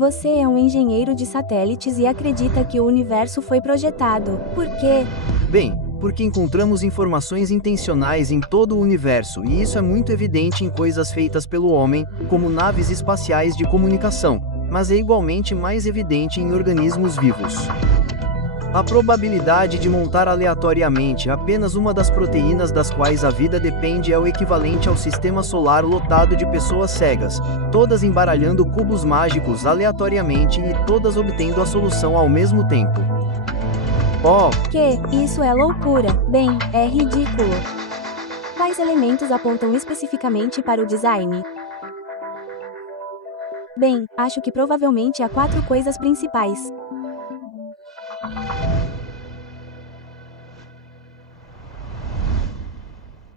Você é um engenheiro de satélites e acredita que o universo foi projetado. Por quê? Bem, porque encontramos informações intencionais em todo o universo e isso é muito evidente em coisas feitas pelo homem, como naves espaciais de comunicação, mas é igualmente mais evidente em organismos vivos. A probabilidade de montar aleatoriamente apenas uma das proteínas das quais a vida depende é o equivalente ao sistema solar lotado de pessoas cegas, todas embaralhando cubos mágicos aleatoriamente e todas obtendo a solução ao mesmo tempo. Oh, Isso é loucura. Bem, é ridículo. Quais elementos apontam especificamente para o design? Bem, acho que provavelmente há 4 coisas principais.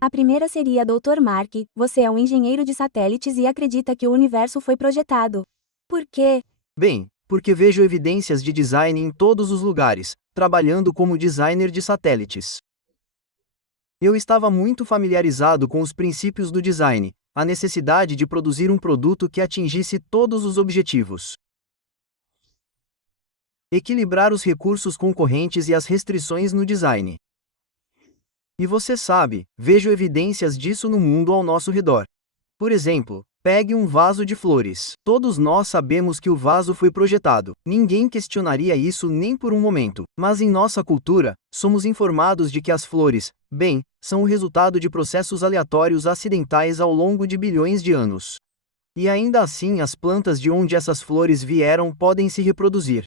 A primeira seria Dr. Mark, você é um engenheiro de satélites e acredita que o universo foi projetado. Por quê? bem, porque vejo evidências de design em todos os lugares, trabalhando como designer de satélites. Eu estava muito familiarizado com os princípios do design, a necessidade de produzir um produto que atingisse todos os objetivos. Equilibrar os recursos concorrentes e as restrições no design. E você sabe, vejo evidências disso no mundo ao nosso redor. Por exemplo, pegue um vaso de flores. Todos nós sabemos que o vaso foi projetado. Ninguém questionaria isso nem por um momento. Mas em nossa cultura, somos informados de que as flores, bem, são o resultado de processos aleatórios acidentais ao longo de bilhões de anos. E ainda assim, as plantas de onde essas flores vieram podem se reproduzir.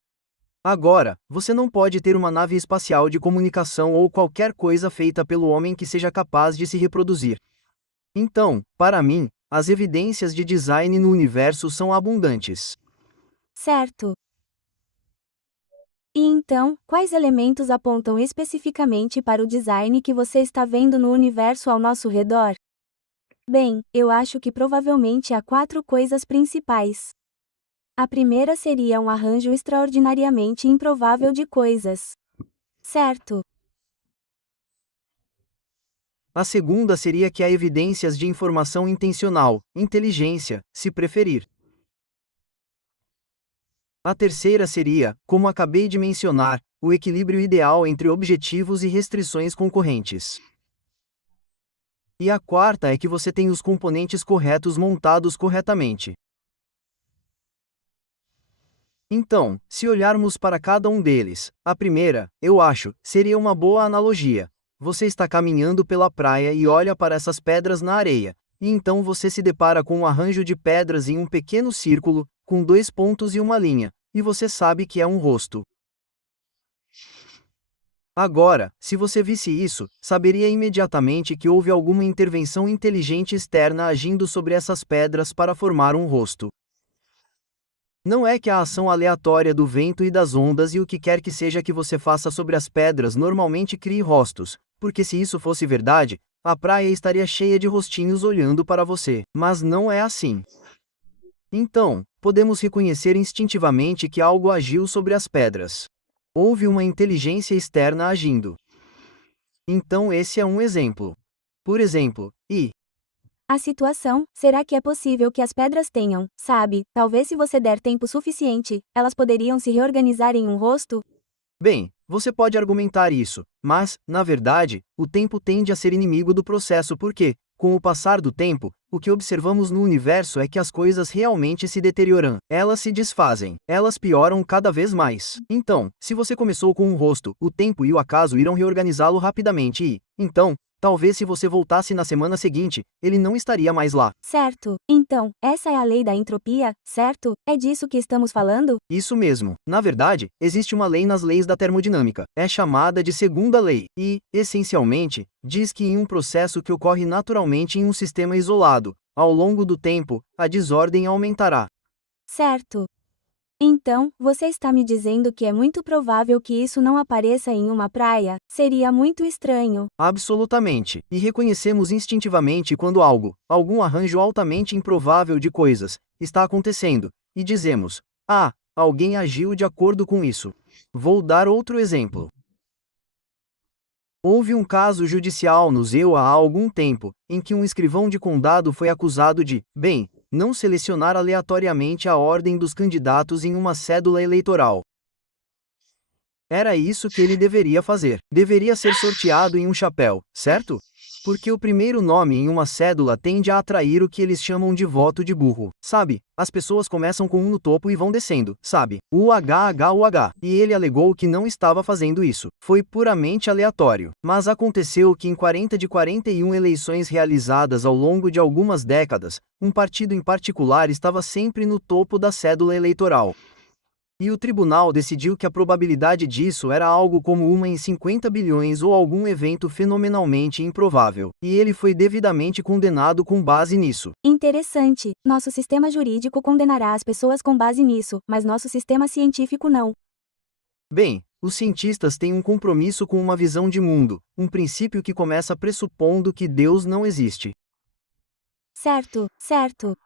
Agora, você não pode ter uma nave espacial de comunicação ou qualquer coisa feita pelo homem que seja capaz de se reproduzir. Então, para mim, as evidências de design no universo são abundantes. Certo. E então, quais elementos apontam especificamente para o design que você está vendo no universo ao nosso redor? Bem, eu acho que provavelmente há 4 coisas principais. A primeira seria um arranjo extraordinariamente improvável de coisas. Certo. A segunda seria que há evidências de informação intencional, inteligência, se preferir. A terceira seria, como acabei de mencionar, o equilíbrio ideal entre objetivos e restrições concorrentes. E a quarta é que você tem os componentes corretos montados corretamente. Então, se olharmos para cada um deles, a primeira, eu acho, seria uma boa analogia. Você está caminhando pela praia e olha para essas pedras na areia, e então você se depara com um arranjo de pedras em um pequeno círculo, com 2 pontos e uma linha, e você sabe que é um rosto. Agora, se você visse isso, saberia imediatamente que houve alguma intervenção inteligente externa agindo sobre essas pedras para formar um rosto. Não é que a ação aleatória do vento e das ondas e o que quer que seja que você faça sobre as pedras normalmente crie rostos, porque se isso fosse verdade, a praia estaria cheia de rostinhos olhando para você, mas não é assim. Então, podemos reconhecer instintivamente que algo agiu sobre as pedras. Houve uma inteligência externa agindo. Então esse é um exemplo. Por exemplo, A situação, será que é possível que as pedras tenham, sabe, talvez se você der tempo suficiente, elas poderiam se reorganizar em um rosto? bem, você pode argumentar isso, mas, na verdade, o tempo tende a ser inimigo do processo porque, com o passar do tempo, o que observamos no universo é que as coisas realmente se deterioram. Elas se desfazem. Elas pioram cada vez mais. Então, se você começou com um rosto, o tempo e o acaso irão reorganizá-lo rapidamente e, então, talvez se você voltasse na semana seguinte, ele não estaria mais lá. Certo. Então, essa é a lei da entropia, certo? É disso que estamos falando? Isso mesmo. Na verdade, existe uma lei nas leis da termodinâmica. É chamada de segunda lei. E, essencialmente, diz que em um processo que ocorre naturalmente em um sistema isolado, ao longo do tempo, a desordem aumentará. Certo. Então, você está me dizendo que é muito provável que isso não apareça em uma praia? Seria muito estranho. Absolutamente. E reconhecemos instintivamente quando algum arranjo altamente improvável de coisas, está acontecendo, e dizemos: ah, alguém agiu de acordo com isso. Vou dar outro exemplo. Houve um caso judicial no ZEU há algum tempo, em que um escrivão de condado foi acusado de, bem, não selecionar aleatoriamente a ordem dos candidatos em uma cédula eleitoral. Era isso que ele deveria fazer. Deveria ser sorteado em um chapéu, certo? Porque o primeiro nome em uma cédula tende a atrair o que eles chamam de voto de burro. Sabe? As pessoas começam com um no topo e vão descendo, sabe? UH. E ele alegou que não estava fazendo isso. Foi puramente aleatório. Mas aconteceu que em 40 de 41 eleições realizadas ao longo de algumas décadas, um partido em particular estava sempre no topo da cédula eleitoral. E o tribunal decidiu que a probabilidade disso era algo como 1 em 50 bilhões ou algum evento fenomenalmente improvável, e ele foi devidamente condenado com base nisso. Interessante. Nosso sistema jurídico condenará as pessoas com base nisso, mas nosso sistema científico não. Bem, os cientistas têm um compromisso com uma visão de mundo, um princípio que começa pressupondo que Deus não existe. Certo.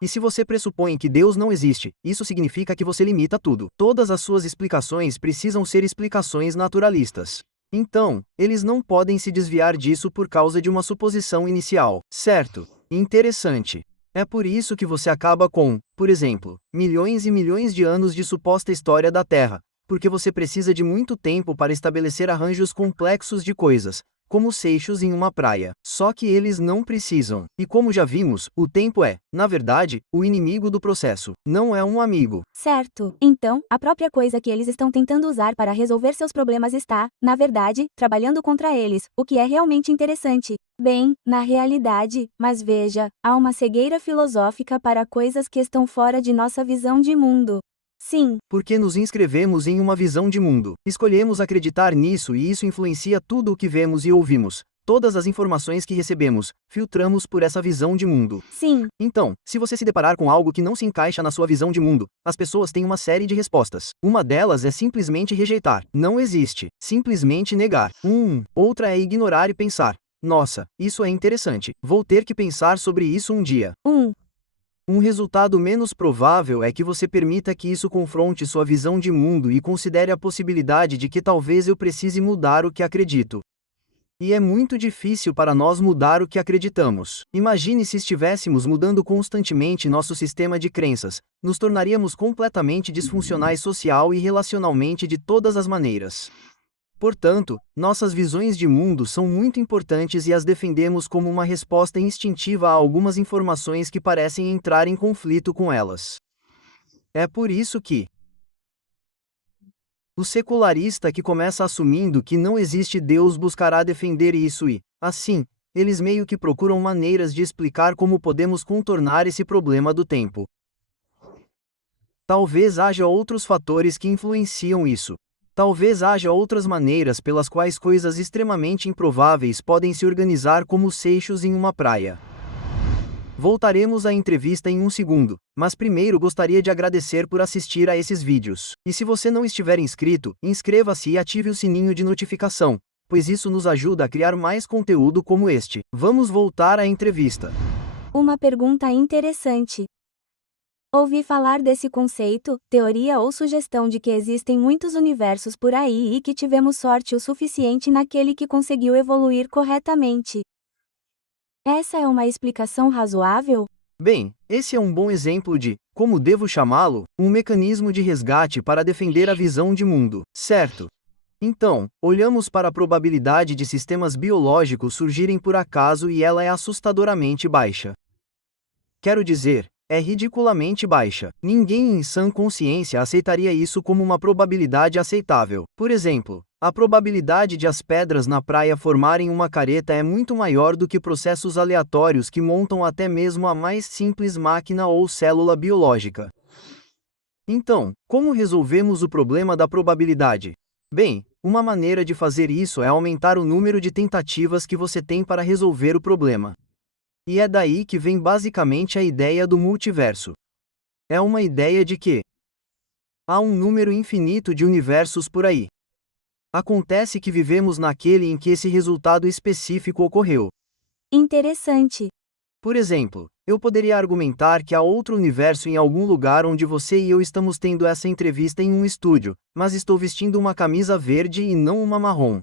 E se você pressupõe que Deus não existe, isso significa que você limita tudo. Todas as suas explicações precisam ser explicações naturalistas. Então, eles não podem se desviar disso por causa de uma suposição inicial, certo? Interessante. É por isso que você acaba com, por exemplo, milhões e milhões de anos de suposta história da Terra, porque você precisa de muito tempo para estabelecer arranjos complexos de coisas, como seixos em uma praia. Só que eles não precisam. E como já vimos, o tempo é, na verdade, o inimigo do processo. Não é um amigo. Certo. Então, a própria coisa que eles estão tentando usar para resolver seus problemas está, na verdade, trabalhando contra eles, o que é realmente interessante. Bem, na realidade, mas veja, há uma cegueira filosófica para coisas que estão fora de nossa visão de mundo. Sim. Porque nos inscrevemos em uma visão de mundo. Escolhemos acreditar nisso e isso influencia tudo o que vemos e ouvimos. Todas as informações que recebemos, filtramos por essa visão de mundo. Sim. Então, se você se deparar com algo que não se encaixa na sua visão de mundo, as pessoas têm uma série de respostas. Uma delas é simplesmente rejeitar. Não existe. Simplesmente negar. Outra é ignorar e pensar. Nossa, isso é interessante. Vou ter que pensar sobre isso um dia. Um resultado menos provável é que você permita que isso confronte sua visão de mundo e considere a possibilidade de que talvez eu precise mudar o que acredito. E é muito difícil para nós mudar o que acreditamos. Imagine se estivéssemos mudando constantemente nosso sistema de crenças, nos tornaríamos completamente disfuncionais social e relacionalmente de todas as maneiras. Portanto, nossas visões de mundo são muito importantes e as defendemos como uma resposta instintiva a algumas informações que parecem entrar em conflito com elas. É por isso que o secularista que começa assumindo que não existe Deus buscará defender isso e, assim, eles meio que procuram maneiras de explicar como podemos contornar esse problema do tempo. Talvez haja outros fatores que influenciam isso. Talvez haja outras maneiras pelas quais coisas extremamente improváveis podem se organizar como seixos em uma praia. Voltaremos à entrevista em um segundo, mas primeiro gostaria de agradecer por assistir a esses vídeos. E se você não estiver inscrito, inscreva-se e ative o sininho de notificação, pois isso nos ajuda a criar mais conteúdo como este. Vamos voltar à entrevista. Uma pergunta interessante. Ouvi falar desse conceito, teoria ou sugestão de que existem muitos universos por aí e que tivemos sorte o suficiente naquele que conseguiu evoluir corretamente. Essa é uma explicação razoável? Bem, esse é um bom exemplo de, como devo chamá-lo, um mecanismo de resgate para defender a visão de mundo, certo? Então, olhamos para a probabilidade de sistemas biológicos surgirem por acaso e ela é assustadoramente baixa. Quero dizer, é ridiculamente baixa. Ninguém em sã consciência aceitaria isso como uma probabilidade aceitável. Por exemplo, a probabilidade de as pedras na praia formarem uma careta é muito maior do que processos aleatórios que montam até mesmo a mais simples máquina ou célula biológica. Então, como resolvemos o problema da probabilidade? Bem, uma maneira de fazer isso é aumentar o número de tentativas que você tem para resolver o problema. E é daí que vem basicamente a ideia do multiverso. É uma ideia de que há um número infinito de universos por aí. Acontece que vivemos naquele em que esse resultado específico ocorreu. Interessante. Por exemplo, eu poderia argumentar que há outro universo em algum lugar onde você e eu estamos tendo essa entrevista em um estúdio, mas estou vestindo uma camisa verde e não uma marrom.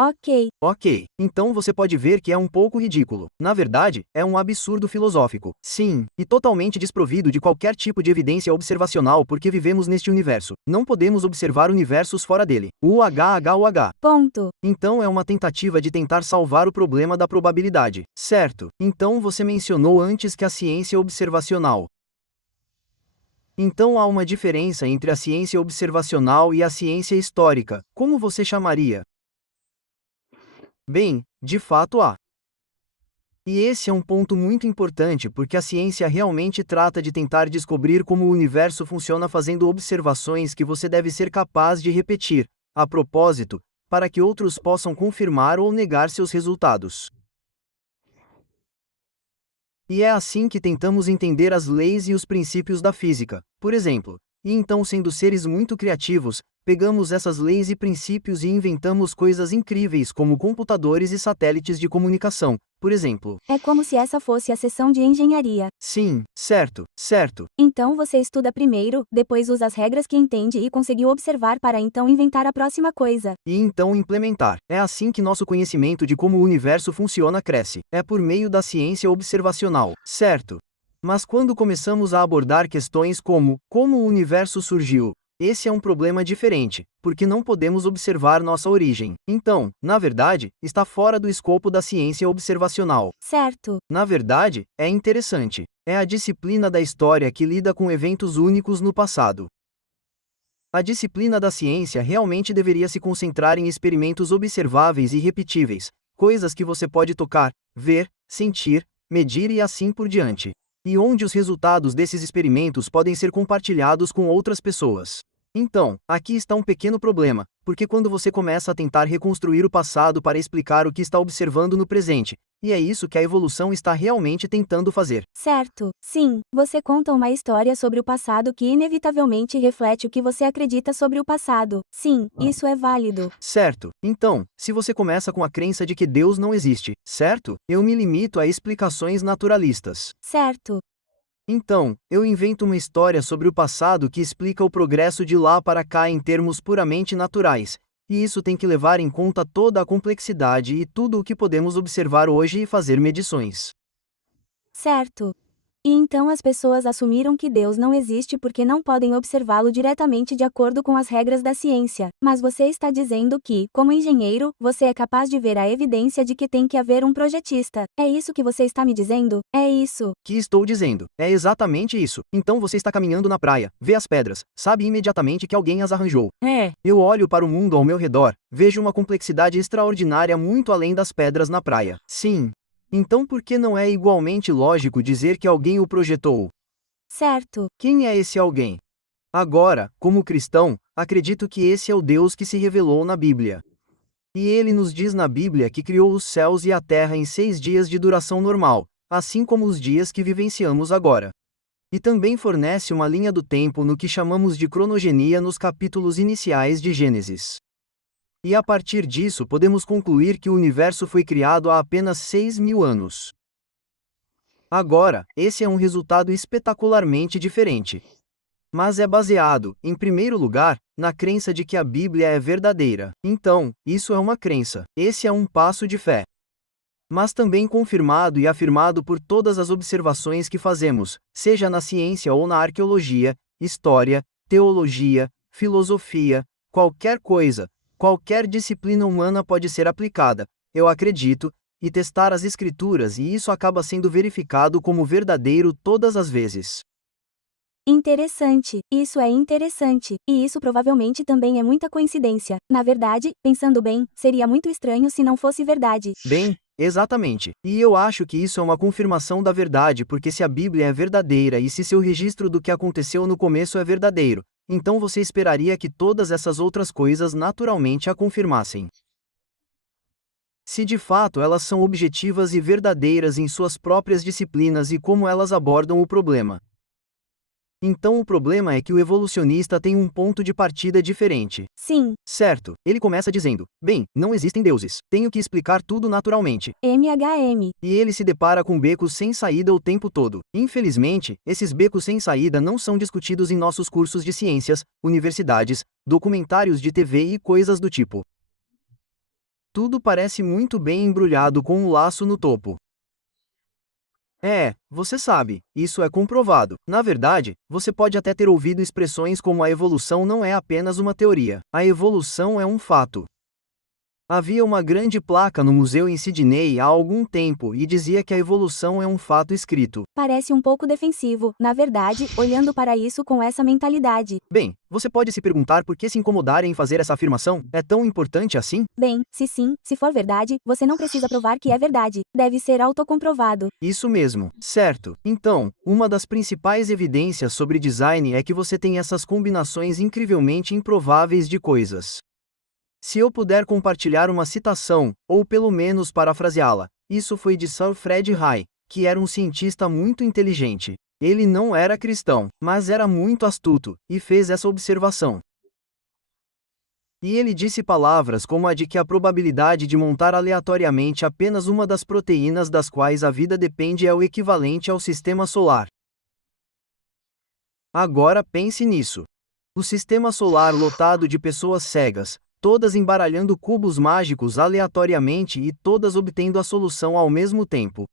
Ok. Ok, então você pode ver que é um pouco ridículo. Na verdade, é um absurdo filosófico. Sim, e totalmente desprovido de qualquer tipo de evidência observacional porque vivemos neste universo. Não podemos observar universos fora dele. UHH. Ponto. Então é uma tentativa de tentar salvar o problema da probabilidade. Certo. Então você mencionou antes que a ciência observacional. Então há uma diferença entre a ciência observacional e a ciência histórica. Como você chamaria? Bem, de fato há. E esse é um ponto muito importante porque a ciência realmente trata de tentar descobrir como o universo funciona fazendo observações que você deve ser capaz de repetir, a propósito, para que outros possam confirmar ou negar seus resultados. E é assim que tentamos entender as leis e os princípios da física, por exemplo. E então, sendo seres muito criativos, pegamos essas leis e princípios e inventamos coisas incríveis como computadores e satélites de comunicação, por exemplo. É como se essa fosse a seção de engenharia. Sim, certo, certo. Então você estuda primeiro, depois usa as regras que entende e conseguiu observar para então inventar a próxima coisa. E então implementar. É assim que nosso conhecimento de como o universo funciona cresce. É por meio da ciência observacional, certo? Mas quando começamos a abordar questões como o universo surgiu, esse é um problema diferente, porque não podemos observar nossa origem. Então, na verdade, está fora do escopo da ciência observacional. Certo. Na verdade, é interessante. É a disciplina da história que lida com eventos únicos no passado. A disciplina da ciência realmente deveria se concentrar em experimentos observáveis e repetíveis, coisas que você pode tocar, ver, sentir, medir e assim por diante. E onde os resultados desses experimentos podem ser compartilhados com outras pessoas. Então, aqui está um pequeno problema, porque quando você começa a tentar reconstruir o passado para explicar o que está observando no presente, e é isso que a evolução está realmente tentando fazer. Certo. Sim, você conta uma história sobre o passado que inevitavelmente reflete o que você acredita sobre o passado. Sim, isso é válido. Certo. Então, se você começa com a crença de que Deus não existe, certo? Eu me limito a explicações naturalistas. Certo. Então, eu invento uma história sobre o passado que explica o progresso de lá para cá em termos puramente naturais, e isso tem que levar em conta toda a complexidade e tudo o que podemos observar hoje e fazer medições. Certo. E então as pessoas assumiram que Deus não existe porque não podem observá-lo diretamente de acordo com as regras da ciência. Mas você está dizendo que, como engenheiro, você é capaz de ver a evidência de que tem que haver um projetista. É isso que você está me dizendo? É isso. Que estou dizendo? É exatamente isso. Então você está caminhando na praia, vê as pedras, sabe imediatamente que alguém as arranjou. Eu olho para o mundo ao meu redor, vejo uma complexidade extraordinária muito além das pedras na praia. Sim. Então por que não é igualmente lógico dizer que alguém o projetou? Certo. Quem é esse alguém? Agora, como cristão, acredito que esse é o Deus que se revelou na Bíblia. E ele nos diz na Bíblia que criou os céus e a terra em 6 dias de duração normal, assim como os dias que vivenciamos agora. E também fornece uma linha do tempo no que chamamos de cronogenia nos capítulos iniciais de Gênesis. E a partir disso podemos concluir que o universo foi criado há apenas 6.000 anos. Agora, esse é um resultado espetacularmente diferente. Mas é baseado, em primeiro lugar, na crença de que a Bíblia é verdadeira. Então, isso é uma crença. Esse é um passo de fé. Mas também confirmado e afirmado por todas as observações que fazemos, seja na ciência ou na arqueologia, história, teologia, filosofia, qualquer coisa. Qualquer disciplina humana pode ser aplicada, eu acredito, e testar as escrituras e isso acaba sendo verificado como verdadeiro todas as vezes. Interessante. Isso é interessante. E isso provavelmente também é muita coincidência. Na verdade, pensando bem, seria muito estranho se não fosse verdade. Bem, exatamente. E eu acho que isso é uma confirmação da verdade porque se a Bíblia é verdadeira e se seu registro do que aconteceu no começo é verdadeiro, então você esperaria que todas essas outras coisas naturalmente a confirmassem. Se de fato elas são objetivas e verdadeiras em suas próprias disciplinas e como elas abordam o problema. Então o problema é que o evolucionista tem um ponto de partida diferente. Sim. Certo, ele começa dizendo, bem, não existem deuses, tenho que explicar tudo naturalmente. MHM. E ele se depara com becos sem saída o tempo todo. Infelizmente, esses becos sem saída não são discutidos em nossos cursos de ciências, universidades, documentários de TV e coisas do tipo. Tudo parece muito bem embrulhado com um laço no topo. Você sabe, isso é comprovado. Na verdade, você pode até ter ouvido expressões como a evolução não é apenas uma teoria. A evolução é um fato. Havia uma grande placa no museu em Sydney há algum tempo e dizia que a evolução é um fato escrito. Parece um pouco defensivo, na verdade, olhando para isso com essa mentalidade. Bem, você pode se perguntar por que se incomodar em fazer essa afirmação? É tão importante assim? Bem, se sim, se for verdade, você não precisa provar que é verdade. Deve ser autocomprovado. Isso mesmo, certo. Então, uma das principais evidências sobre design é que você tem essas combinações incrivelmente improváveis de coisas. Se eu puder compartilhar uma citação, ou pelo menos parafraseá-la, isso foi de Sir Fred High, que era um cientista muito inteligente. Ele não era cristão, mas era muito astuto, e fez essa observação. E ele disse palavras como a de que a probabilidade de montar aleatoriamente apenas uma das proteínas das quais a vida depende é o equivalente ao sistema solar. Agora pense nisso. O sistema solar lotado de pessoas cegas, todas embaralhando cubos mágicos aleatoriamente e todas obtendo a solução ao mesmo tempo.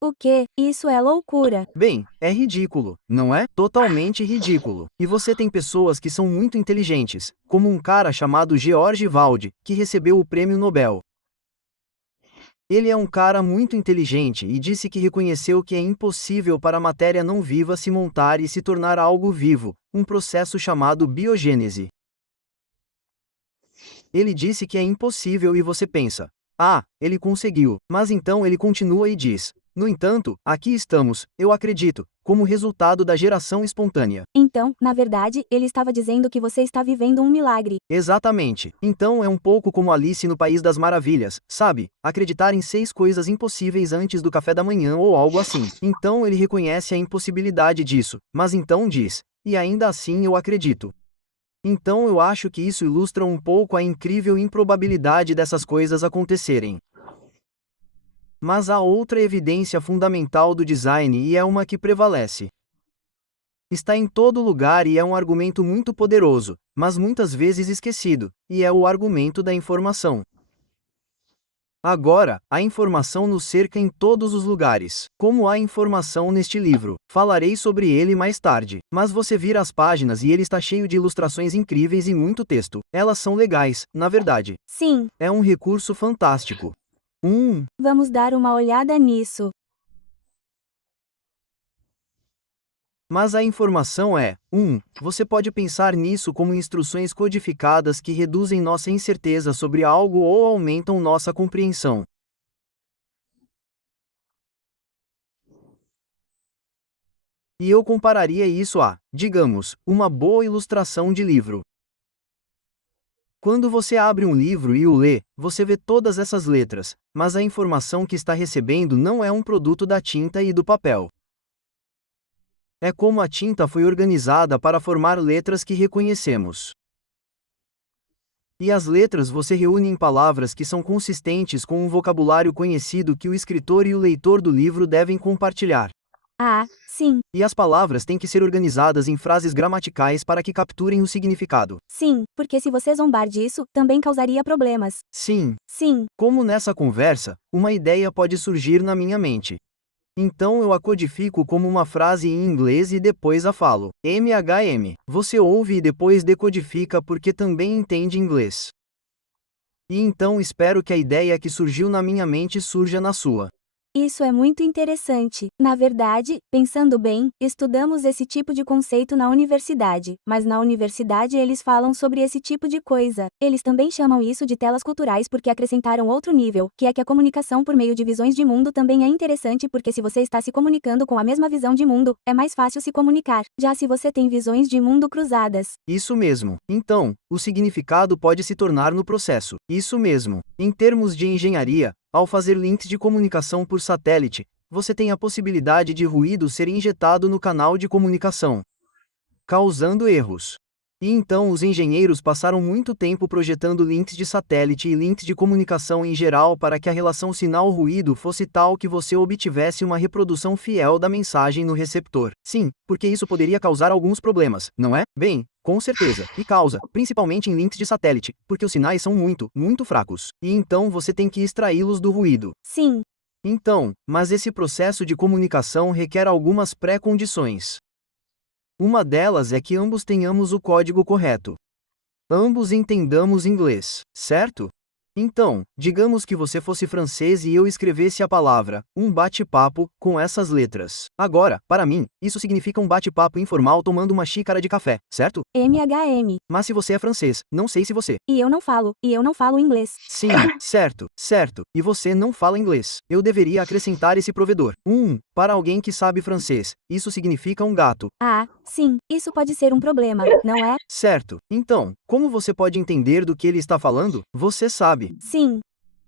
O que? Isso é loucura. Bem, é ridículo, não é? Totalmente ridículo. E você tem pessoas que são muito inteligentes, como um cara chamado George Wald, que recebeu o prêmio Nobel. Ele é um cara muito inteligente e disse que reconheceu que é impossível para a matéria não viva se montar e se tornar algo vivo, um processo chamado biogênese. Ele disse que é impossível e você pensa, ele conseguiu, mas então ele continua e diz, no entanto, aqui estamos, eu acredito, como resultado da geração espontânea. Então, na verdade, ele estava dizendo que você está vivendo um milagre. Exatamente. Então é um pouco como Alice no País das Maravilhas, sabe? Acreditar em 6 coisas impossíveis antes do café da manhã ou algo assim. Então ele reconhece a impossibilidade disso, mas então diz, e ainda assim eu acredito. Então eu acho que isso ilustra um pouco a incrível improbabilidade dessas coisas acontecerem. Mas há outra evidência fundamental do design e é uma que prevalece. Está em todo lugar e é um argumento muito poderoso, mas muitas vezes esquecido, e é o argumento da informação. Agora, a informação nos cerca em todos os lugares. Como há informação neste livro, falarei sobre ele mais tarde. Mas você vira as páginas e ele está cheio de ilustrações incríveis e muito texto. Elas são legais, na verdade. Sim. É um recurso fantástico. Vamos dar uma olhada nisso. Mas a informação é, você pode pensar nisso como instruções codificadas que reduzem nossa incerteza sobre algo ou aumentam nossa compreensão. E eu compararia isso a, digamos, uma boa ilustração de livro. Quando você abre um livro e o lê, você vê todas essas letras, mas a informação que está recebendo não é um produto da tinta e do papel. É como a tinta foi organizada para formar letras que reconhecemos. E as letras você reúne em palavras que são consistentes com um vocabulário conhecido que o escritor e o leitor do livro devem compartilhar. Sim. E as palavras têm que ser organizadas em frases gramaticais para que capturem o significado. Sim, porque se você zombar disso, também causaria problemas. Sim. Sim. Como nessa conversa, uma ideia pode surgir na minha mente. Então eu a codifico como uma frase em inglês e depois a falo. MHM. Você ouve e depois decodifica porque também entende inglês. E então espero que a ideia que surgiu na minha mente surja na sua. Isso é muito interessante. Na verdade, pensando bem, estudamos esse tipo de conceito na universidade, mas na universidade eles falam sobre esse tipo de coisa. Eles também chamam isso de telas culturais porque acrescentaram outro nível, que é que a comunicação por meio de visões de mundo também é interessante porque se você está se comunicando com a mesma visão de mundo, é mais fácil se comunicar. Já se você tem visões de mundo cruzadas. Isso mesmo. Então, o significado pode se tornar no processo. Isso mesmo. Em termos de engenharia, ao fazer links de comunicação por satélite, você tem a possibilidade de ruído ser injetado no canal de comunicação, causando erros. E então os engenheiros passaram muito tempo projetando links de satélite e links de comunicação em geral para que a relação sinal-ruído fosse tal que você obtivesse uma reprodução fiel da mensagem no receptor. Sim, porque isso poderia causar alguns problemas, não é? Bem, com certeza, e causa, principalmente em links de satélite, porque os sinais são muito fracos, e então você tem que extraí-los do ruído. Sim. Então, mas esse processo de comunicação requer algumas pré-condições. Uma delas é que ambos tenhamos o código correto. Ambos entendamos inglês, certo? Então, digamos que você fosse francês e eu escrevesse a palavra, um bate-papo, com essas letras. Agora, para mim, isso significa um bate-papo informal tomando uma xícara de café, certo? MHM. Mas se você é francês, não sei se você. E eu não falo inglês. Sim, certo. E você não fala inglês. Eu deveria acrescentar esse provedor. Para alguém que sabe francês, isso significa um gato. Ah, sim, isso pode ser um problema, não é? Certo. Então, como você pode entender do que ele está falando? Você sabe. Sim.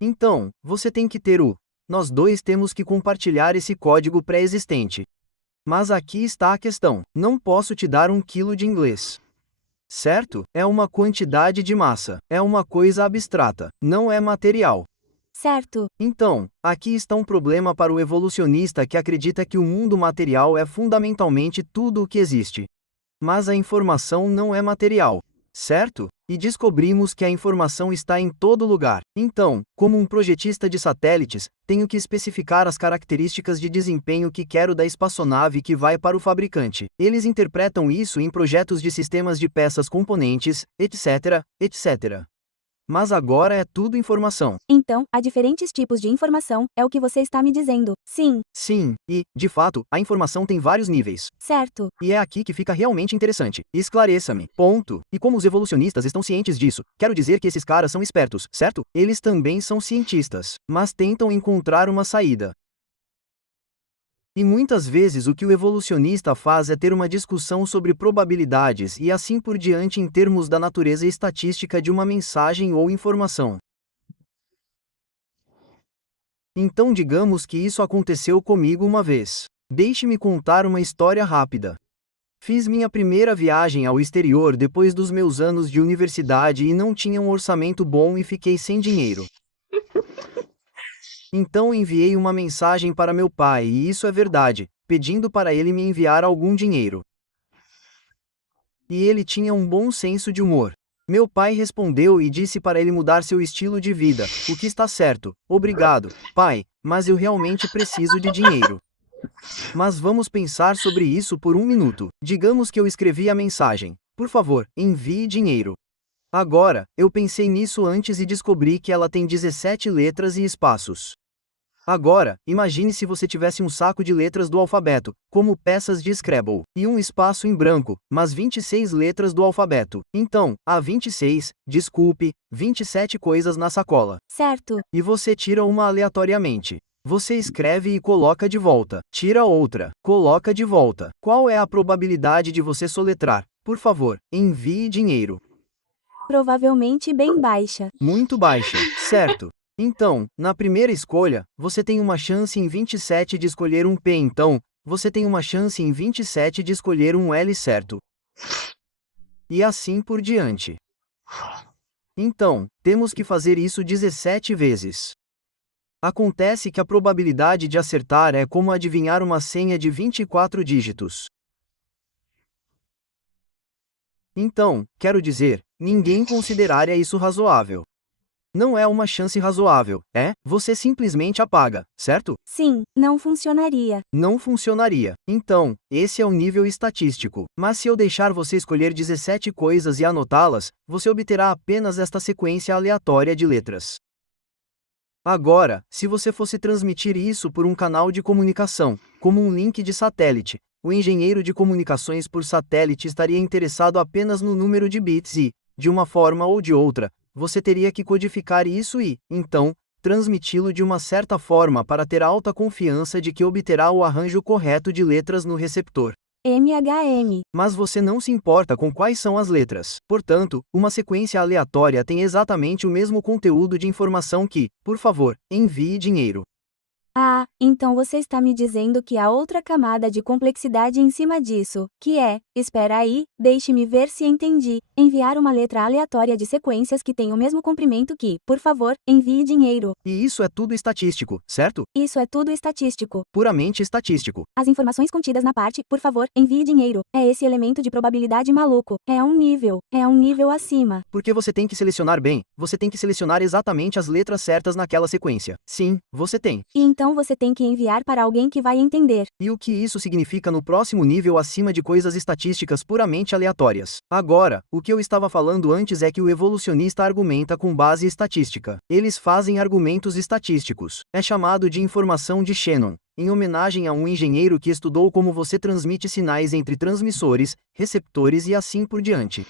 Então, você tem que ter o. Nós dois temos que compartilhar esse código pré-existente. Mas aqui está a questão. Não posso te dar 1 quilo de inglês. Certo? É uma quantidade de massa. É uma coisa abstrata. Não é material. Certo. Então, aqui está um problema para o evolucionista que acredita que o mundo material é fundamentalmente tudo o que existe. Mas a informação não é material. Certo? E descobrimos que a informação está em todo lugar. Então, como um projetista de satélites, tenho que especificar as características de desempenho que quero da espaçonave que vai para o fabricante. Eles interpretam isso em projetos de sistemas de peças componentes, etc. Mas agora é tudo informação. Então, há diferentes tipos de informação, é o que você está me dizendo. Sim. Sim, e, de fato, a informação tem vários níveis. Certo. E é aqui que fica realmente interessante. Esclareça-me. Ponto. E como os evolucionistas estão cientes disso, quero dizer que esses caras são espertos, certo? Eles também são cientistas, mas tentam encontrar uma saída. E muitas vezes o que o evolucionista faz é ter uma discussão sobre probabilidades e assim por diante em termos da natureza estatística de uma mensagem ou informação. Então digamos que isso aconteceu comigo uma vez. Deixe-me contar uma história rápida. Fiz minha primeira viagem ao exterior depois dos meus anos de universidade e não tinha um orçamento bom e fiquei sem dinheiro. Então enviei uma mensagem para meu pai e isso é verdade, pedindo para ele me enviar algum dinheiro. E ele tinha um bom senso de humor. Meu pai respondeu e disse para ele mudar seu estilo de vida, o que está certo. Obrigado, pai, mas eu realmente preciso de dinheiro. Mas vamos pensar sobre isso por 1 minuto. Digamos que eu escrevi a mensagem. Por favor, envie dinheiro. Agora, eu pensei nisso antes e descobri que ela tem 17 letras e espaços. Agora, imagine se você tivesse um saco de letras do alfabeto, como peças de Scrabble, e um espaço em branco, mas 26 letras do alfabeto. Então, há 27 coisas na sacola. Certo. E você tira uma aleatoriamente. Você escreve e coloca de volta. Tira outra. Coloca de volta. Qual é a probabilidade de você soletrar? Por favor, envie dinheiro. Provavelmente bem baixa. Muito baixa, certo? Então, na primeira escolha, você tem uma chance em 27 de escolher um P, então, você tem uma chance em 27 de escolher um L certo. E assim por diante. Então, temos que fazer isso 17 vezes. Acontece que a probabilidade de acertar é como adivinhar uma senha de 24 dígitos. Então, quero dizer, ninguém consideraria isso razoável. Não é uma chance razoável, é? Você simplesmente apaga, certo? Sim, não funcionaria. Não funcionaria. Então, esse é o nível estatístico. Mas se eu deixar você escolher 17 coisas e anotá-las, você obterá apenas esta sequência aleatória de letras. Agora, se você fosse transmitir isso por um canal de comunicação, como um link de satélite, o engenheiro de comunicações por satélite estaria interessado apenas no número de bits e, de uma forma ou de outra, você teria que codificar isso e, então, transmiti-lo de uma certa forma para ter alta confiança de que obterá o arranjo correto de letras no receptor. MHM. Mas você não se importa com quais são as letras. Portanto, uma sequência aleatória tem exatamente o mesmo conteúdo de informação que, por favor, envie dinheiro. Ah, então você está me dizendo que há outra camada de complexidade em cima disso, que é, espera aí, deixe-me ver se entendi, enviar uma letra aleatória de sequências que têm o mesmo comprimento que, por favor, envie dinheiro. E isso é tudo estatístico, certo? Isso é tudo estatístico. Puramente estatístico. As informações contidas na parte, por favor, envie dinheiro, é esse elemento de probabilidade maluco. É um nível acima. Porque você tem que selecionar bem, você tem que selecionar exatamente as letras certas naquela sequência. Sim, você tem. E então você tem que enviar para alguém que vai entender. E o que isso significa no próximo nível acima de coisas estatísticas puramente aleatórias? Agora, o que eu estava falando antes é que o evolucionista argumenta com base estatística. Eles fazem argumentos estatísticos. É chamado de informação de Shannon, em homenagem a um engenheiro que estudou como você transmite sinais entre transmissores, receptores e assim por diante.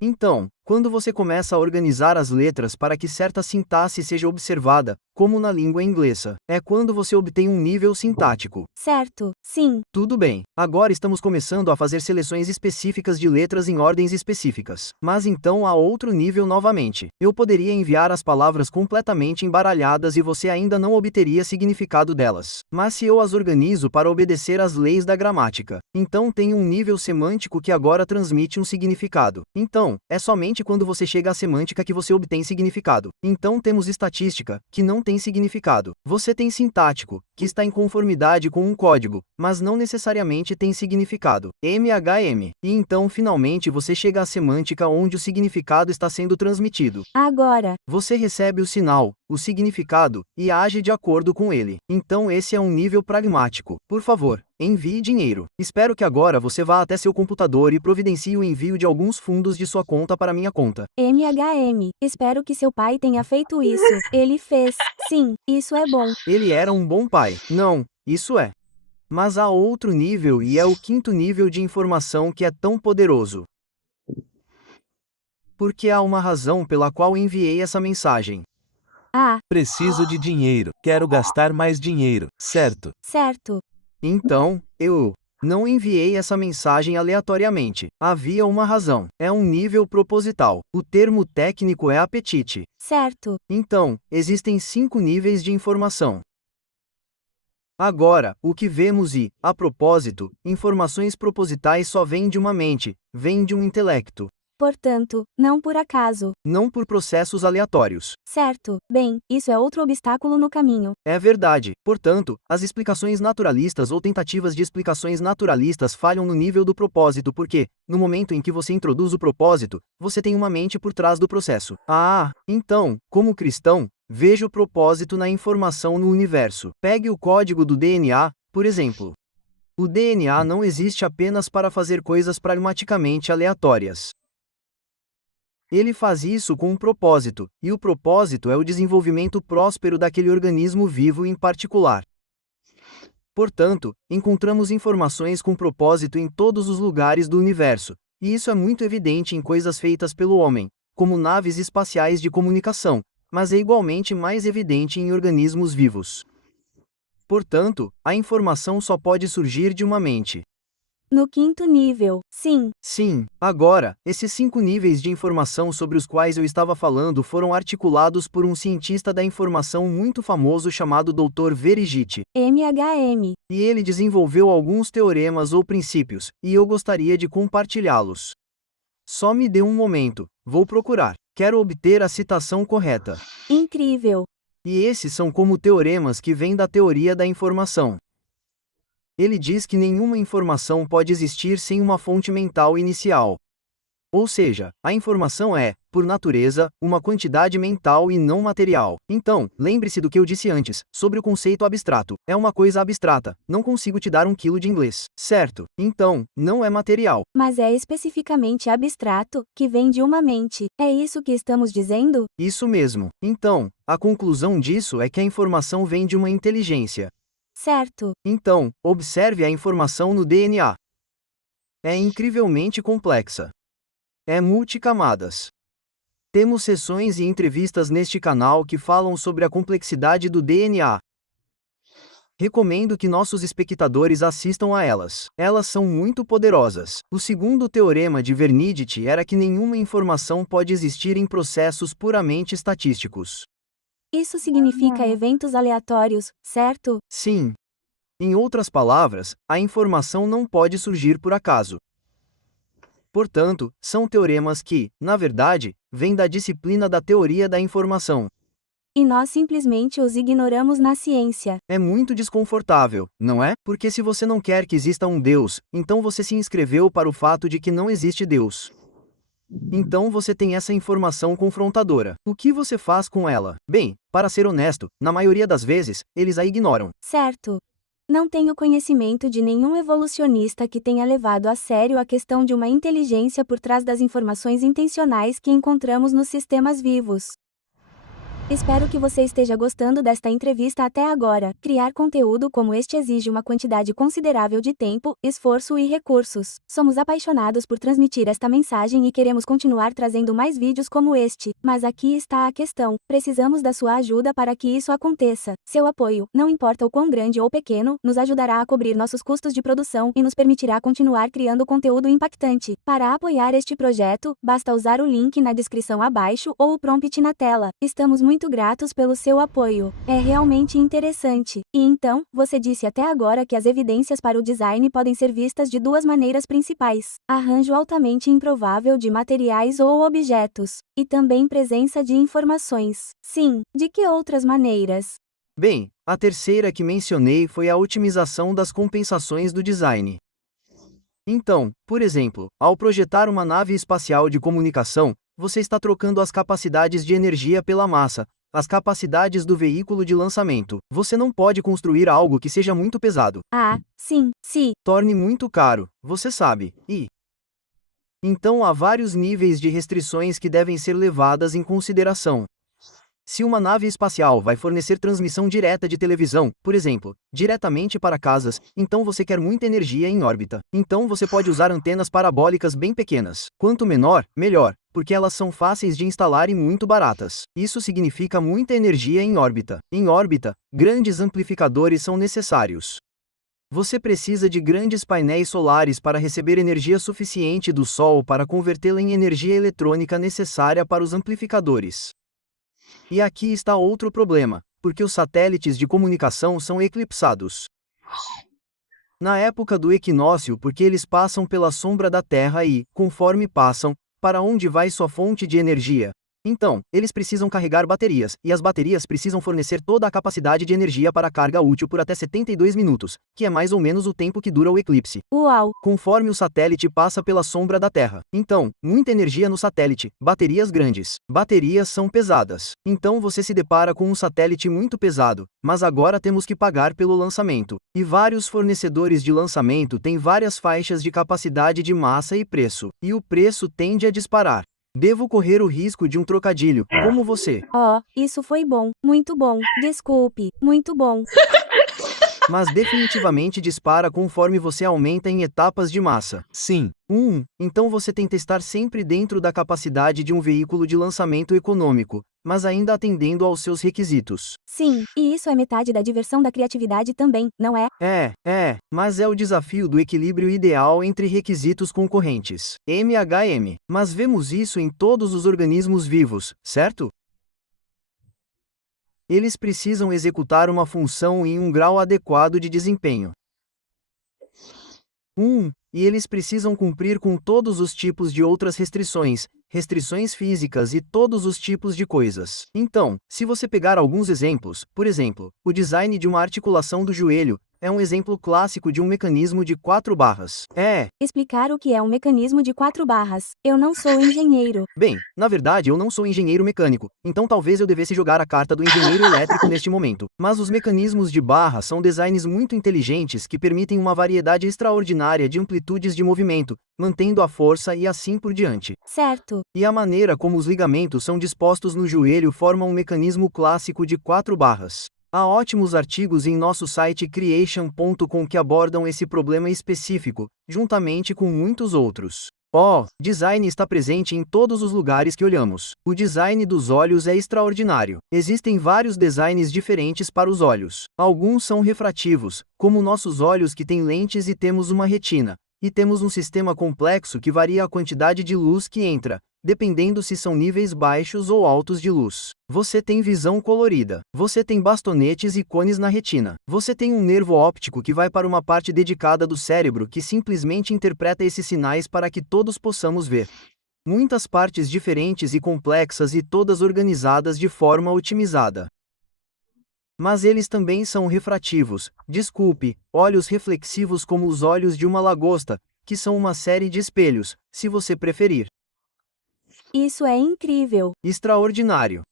Então, quando você começa a organizar as letras para que certa sintaxe seja observada, como na língua inglesa, é quando você obtém um nível sintático. Certo, sim. Tudo bem, agora estamos começando a fazer seleções específicas de letras em ordens específicas. Mas então há outro nível novamente. Eu poderia enviar as palavras completamente embaralhadas e você ainda não obteria significado delas. Mas se eu as organizo para obedecer às leis da gramática, então tem um nível semântico que agora transmite um significado. Então, é somente quando você chega à semântica que você obtém significado. Então temos estatística, que não tem significado. Você tem sintático, que está em conformidade com um código, mas não necessariamente tem significado. MHM. E então finalmente você chega à semântica onde o significado está sendo transmitido. Agora, Você recebe o sinal, o significado, e age de acordo com ele. Então esse é um nível pragmático. Por favor, envie dinheiro. Espero que agora você vá até seu computador e providencie o envio de alguns fundos de sua conta para minha conta. MHM, espero que seu pai tenha feito isso. Ele fez. Sim, isso é bom. Ele era um bom pai. Não, isso é. Mas há outro nível e é o quinto nível de informação que é tão poderoso. Porque há uma razão pela qual enviei essa mensagem. Ah, Preciso de dinheiro. Quero gastar mais dinheiro, certo? certo. Então, eu não enviei essa mensagem aleatoriamente. Havia uma razão. É um nível proposital. O termo técnico é apetite. Certo. Então, existem 5 níveis de informação. Agora, o que vemos a propósito, informações propositais só vêm de uma mente, vêm de um intelecto, Portanto, não por acaso. não por processos aleatórios. Certo. Bem, isso é outro obstáculo no caminho. É verdade. Portanto, as explicações naturalistas ou tentativas de explicações naturalistas falham no nível do propósito porque, no momento em que você introduz o propósito, você tem uma mente por trás do processo. Então, como cristão, veja o propósito na informação no universo. Pegue o código do DNA, por exemplo. O DNA não existe apenas para fazer coisas pragmaticamente aleatórias. Ele faz isso com um propósito, e o propósito é o desenvolvimento próspero daquele organismo vivo em particular. Portanto, encontramos informações com propósito em todos os lugares do universo, e isso é muito evidente em coisas feitas pelo homem, como naves espaciais de comunicação, mas é igualmente mais evidente em organismos vivos. Portanto, a informação só pode surgir de uma mente. No quinto nível, sim. Sim, agora, esses 5 níveis de informação sobre os quais eu estava falando foram articulados por um cientista da informação muito famoso chamado Dr. Verigit. MHM. E ele desenvolveu alguns teoremas ou princípios, e eu gostaria de compartilhá-los. Só me dê um momento, vou procurar. Quero obter a citação correta. Incrível. E esses são como teoremas que vêm da teoria da informação. Ele diz que nenhuma informação pode existir sem uma fonte mental inicial. Ou seja, a informação é, por natureza, uma quantidade mental e não material. Então, lembre-se do que eu disse antes, sobre o conceito abstrato. É uma coisa abstrata, não consigo te dar 1 quilo de inglês. Certo, então, não é material. Mas é especificamente abstrato, que vem de uma mente. É isso que estamos dizendo? Isso mesmo. Então, a conclusão disso é que a informação vem de uma inteligência. Certo. Então, observe a informação no DNA. É incrivelmente complexa. É multicamadas. Temos sessões e entrevistas neste canal que falam sobre a complexidade do DNA. Recomendo que nossos espectadores assistam a elas. Elas são muito poderosas. O segundo teorema de Vernidet era que nenhuma informação pode existir em processos puramente estatísticos. Isso significa eventos aleatórios, certo? Sim. Em outras palavras, a informação não pode surgir por acaso. Portanto, são teoremas que, na verdade, vêm da disciplina da teoria da informação. E nós simplesmente os ignoramos na ciência. É muito desconfortável, não é? Porque se você não quer que exista um Deus, então você se inscreveu para o fato de que não existe Deus. Então você tem essa informação confrontadora. O que você faz com ela? Bem, para ser honesto, na maioria das vezes, eles a ignoram. Certo. Não tenho conhecimento de nenhum evolucionista que tenha levado a sério a questão de uma inteligência por trás das informações intencionais que encontramos nos sistemas vivos. Espero que você esteja gostando desta entrevista até agora. Criar conteúdo como este exige uma quantidade considerável de tempo, esforço e recursos. Somos apaixonados por transmitir esta mensagem e queremos continuar trazendo mais vídeos como este. Mas aqui está a questão: precisamos da sua ajuda para que isso aconteça. Seu apoio, não importa o quão grande ou pequeno, nos ajudará a cobrir nossos custos de produção e nos permitirá continuar criando conteúdo impactante. Para apoiar este projeto, basta usar o link na descrição abaixo ou o prompt na tela. Estamos muito gratos pelo seu apoio. É realmente interessante. E então, você disse até agora que as evidências para o design podem ser vistas de duas maneiras principais: arranjo altamente improvável de materiais ou objetos, e também presença de informações. Sim, de que outras maneiras? Bem, a terceira que mencionei foi a otimização das compensações do design. Então, por exemplo, ao projetar uma nave espacial de comunicação, você está trocando as capacidades de energia pela massa, as capacidades do veículo de lançamento. Você não pode construir algo que seja muito pesado. Ah, sim, sim. Torne muito caro, você sabe, e... Então há vários níveis de restrições que devem ser levadas em consideração. Se uma nave espacial vai fornecer transmissão direta de televisão, por exemplo, diretamente para casas, então você quer muita energia em órbita. Então você pode usar antenas parabólicas bem pequenas. Quanto menor, melhor, porque elas são fáceis de instalar e muito baratas. Isso significa muita energia em órbita. Em órbita, grandes amplificadores são necessários. Você precisa de grandes painéis solares para receber energia suficiente do Sol para convertê-la em energia eletrônica necessária para os amplificadores. E aqui está outro problema, porque os satélites de comunicação são eclipsados na época do equinócio porque eles passam pela sombra da Terra e, conforme passam, para onde vai sua fonte de energia? Então, eles precisam carregar baterias, e as baterias precisam fornecer toda a capacidade de energia para a carga útil por até 72 minutos, que é mais ou menos o tempo que dura o eclipse. Uau! Conforme o satélite passa pela sombra da Terra. Então, muita energia no satélite, baterias grandes. Baterias são pesadas. Então você se depara com um satélite muito pesado, mas agora temos que pagar pelo lançamento. E vários fornecedores de lançamento têm várias faixas de capacidade de massa e preço. E o preço tende a disparar. Devo correr o risco de um trocadilho, como você. Oh, isso foi bom, muito bom, desculpe, muito bom. Mas definitivamente dispara conforme você aumenta em etapas de massa. Sim. Então você tenta estar sempre dentro da capacidade de um veículo de lançamento econômico, mas ainda atendendo aos seus requisitos. Sim, e isso é metade da diversão da criatividade também, não é? Mas é o desafio do equilíbrio ideal entre requisitos concorrentes. MHM. Mas vemos isso em todos os organismos vivos, certo? Eles precisam executar uma função em um grau adequado de desempenho. E eles precisam cumprir com todos os tipos de outras restrições, restrições físicas e todos os tipos de coisas. Então, se você pegar alguns exemplos, por exemplo, o design de uma articulação do joelho, é um exemplo clássico de um mecanismo de 4 barras. Explicar o que é um mecanismo de 4 barras. Eu não sou engenheiro. Bem, na verdade eu não sou engenheiro mecânico, então talvez eu devesse jogar a carta do engenheiro elétrico neste momento. Mas os mecanismos de barra são designs muito inteligentes que permitem uma variedade extraordinária de amplitudes de movimento, mantendo a força e assim por diante. Certo. E a maneira como os ligamentos são dispostos no joelho forma um mecanismo clássico de 4 barras. Há ótimos artigos em nosso site creation.com que abordam esse problema específico, juntamente com muitos outros. Design está presente em todos os lugares que olhamos. O design dos olhos é extraordinário. Existem vários designs diferentes para os olhos. Alguns são refrativos, como nossos olhos que têm lentes e temos uma retina. E temos um sistema complexo que varia a quantidade de luz que entra, dependendo se são níveis baixos ou altos de luz. Você tem visão colorida. Você tem bastonetes e cones na retina. Você tem um nervo óptico que vai para uma parte dedicada do cérebro que simplesmente interpreta esses sinais para que todos possamos ver. Muitas partes diferentes e complexas e todas organizadas de forma otimizada. Mas eles também são refrativos, desculpe, olhos reflexivos como os olhos de uma lagosta, que são uma série de espelhos, se você preferir. Isso é incrível. Extraordinário.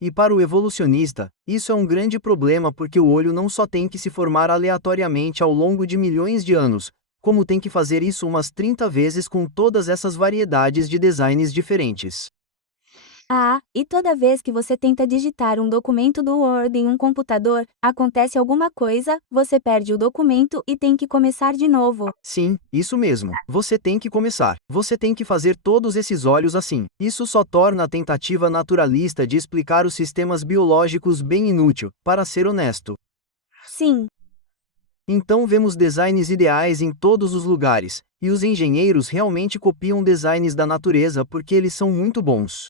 E para o evolucionista, isso é um grande problema porque o olho não só tem que se formar aleatoriamente ao longo de milhões de anos, como tem que fazer isso umas 30 vezes com todas essas variedades de designs diferentes. E toda vez que você tenta digitar um documento do Word em um computador, acontece alguma coisa, você perde o documento e tem que começar de novo. Sim, isso mesmo. Você tem que começar. Você tem que fazer todos esses olhos assim. Isso só torna a tentativa naturalista de explicar os sistemas biológicos bem inútil, para ser honesto. Sim. Então vemos designs ideais em todos os lugares, e os engenheiros realmente copiam designs da natureza porque eles são muito bons.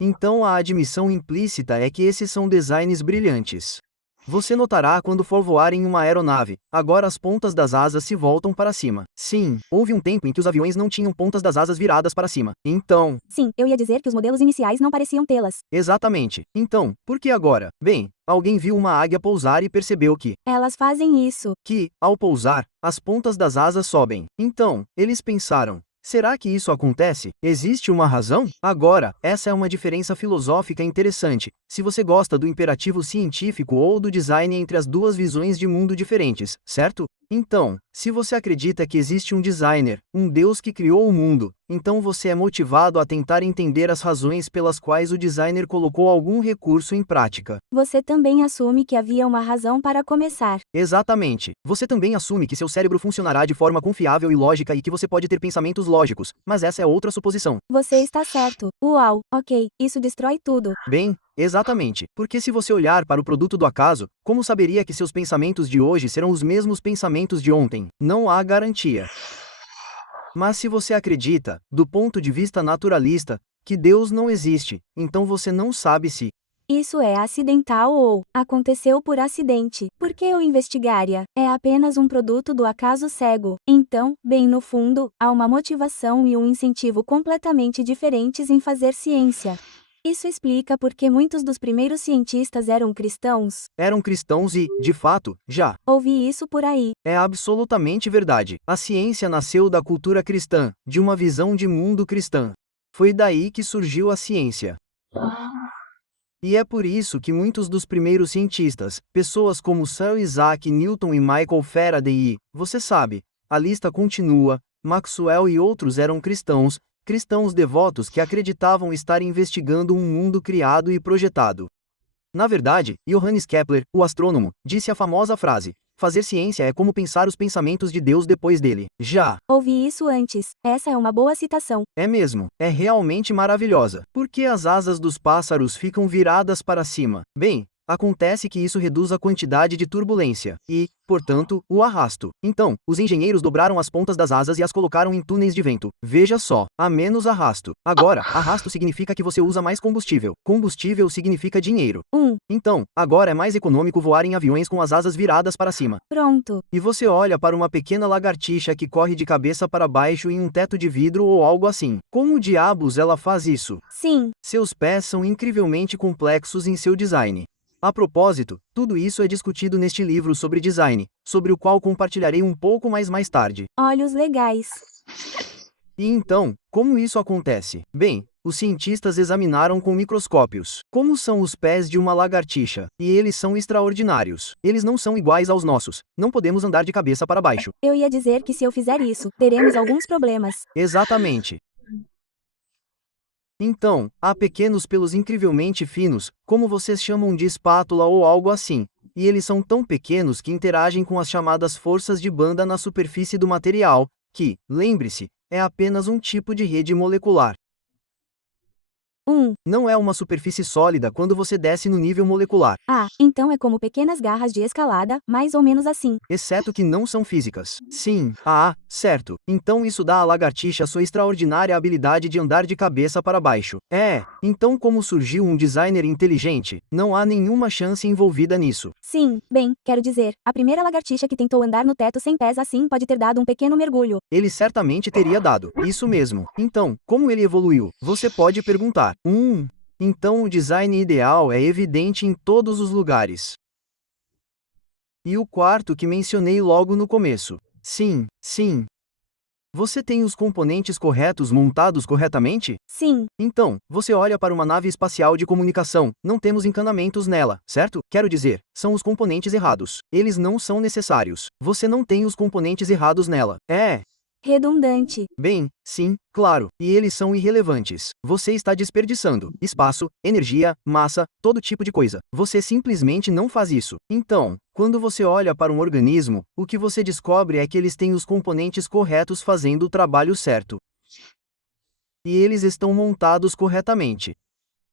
Então a admissão implícita é que esses são designs brilhantes. Você notará quando for voar em uma aeronave, agora as pontas das asas se voltam para cima. Sim, houve um tempo em que os aviões não tinham pontas das asas viradas para cima. Então... Sim, eu ia dizer que os modelos iniciais não pareciam tê-las. Exatamente. Então, por que agora? Bem, alguém viu uma águia pousar e percebeu que, Elas fazem isso. ao pousar, as pontas das asas sobem. Então, eles pensaram, será que isso acontece? Existe uma razão? Agora, essa é uma diferença filosófica interessante, se você gosta do imperativo científico ou do design entre as duas visões de mundo diferentes, certo? Então, se você acredita que existe um designer, um Deus que criou o mundo, então você é motivado a tentar entender as razões pelas quais o designer colocou algum recurso em prática. Você também assume que havia uma razão para começar. Exatamente. Você também assume que seu cérebro funcionará de forma confiável e lógica e que você pode ter pensamentos lógicos, mas essa é outra suposição. Você está certo. Uau, ok, isso destrói tudo. Bem, exatamente. Porque se você olhar para o produto do acaso, como saberia que seus pensamentos de hoje serão os mesmos pensamentos de ontem? Não há garantia. Mas se você acredita, do ponto de vista naturalista, que Deus não existe, então você não sabe se isso é acidental ou aconteceu por acidente. Por que eu investigaria? É apenas um produto do acaso cego. Então, bem no fundo, há uma motivação e um incentivo completamente diferentes em fazer ciência. Isso explica por que muitos dos primeiros cientistas eram cristãos. Eram cristãos e, de fato, já. Ouvi isso por aí. É absolutamente verdade. A ciência nasceu da cultura cristã, de uma visão de mundo cristã. Foi daí que surgiu a ciência. E é por isso que muitos dos primeiros cientistas, pessoas como Sir Isaac Newton e Michael Faraday e, você sabe, a lista continua, Maxwell e outros eram cristãos devotos que acreditavam estar investigando um mundo criado e projetado. Na verdade, Johannes Kepler, o astrônomo, disse a famosa frase: fazer ciência é como pensar os pensamentos de Deus depois dele. Já ouvi isso antes. Essa é uma boa citação. É mesmo, é realmente maravilhosa. Por que as asas dos pássaros ficam viradas para cima? Bem, acontece que isso reduz a quantidade de turbulência e, portanto, o arrasto. Então, os engenheiros dobraram as pontas das asas e as colocaram em túneis de vento. Veja só, há menos arrasto. Agora, arrasto significa que você usa mais combustível. Combustível significa dinheiro. Então, agora é mais econômico voar em aviões com as asas viradas para cima. Pronto. E você olha para uma pequena lagartixa que corre de cabeça para baixo em um teto de vidro ou algo assim. Como diabos ela faz isso? Sim. Seus pés são incrivelmente complexos em seu design. A propósito, tudo isso é discutido neste livro sobre design, sobre o qual compartilharei um pouco mais tarde. Olhos legais. E então, como isso acontece? Bem, os cientistas examinaram com microscópios como são os pés de uma lagartixa, e eles são extraordinários. Eles não são iguais aos nossos. Não podemos andar de cabeça para baixo. Eu ia dizer que se eu fizer isso, teremos alguns problemas. Exatamente. Então, há pequenos pelos incrivelmente finos, como vocês chamam de espátula ou algo assim, e eles são tão pequenos que interagem com as chamadas forças de banda na superfície do material, que, lembre-se, é apenas um tipo de rede molecular. Não é uma superfície sólida quando você desce no nível molecular, Ah, então é como pequenas garras de escalada, mais ou menos assim. exceto que não são físicas. Sim, certo. Então isso dá à lagartixa sua extraordinária habilidade de andar de cabeça para baixo. Então como surgiu um designer inteligente? Não há nenhuma chance envolvida nisso. Sim, bem, quero dizer, a primeira lagartixa que tentou andar no teto sem pés assim pode ter dado um pequeno mergulho. Ele certamente teria dado. Isso mesmo. Então, como ele evoluiu? Você pode perguntar. Então o design ideal é evidente em todos os lugares. E o quarto que mencionei logo no começo. Sim. Você tem os componentes corretos montados corretamente? Sim, Então, você olha para uma nave espacial de comunicação, não temos encanamentos nela, certo? Quero dizer, são os componentes errados. Eles não são necessários. Você não tem os componentes errados nela. redundante. Bem, sim, claro, e eles são irrelevantes. Você está desperdiçando espaço, energia, massa, todo tipo de coisa. Você simplesmente não faz isso. Então, quando você olha para um organismo, o que você descobre é que eles têm os componentes corretos fazendo o trabalho certo. E eles estão montados corretamente.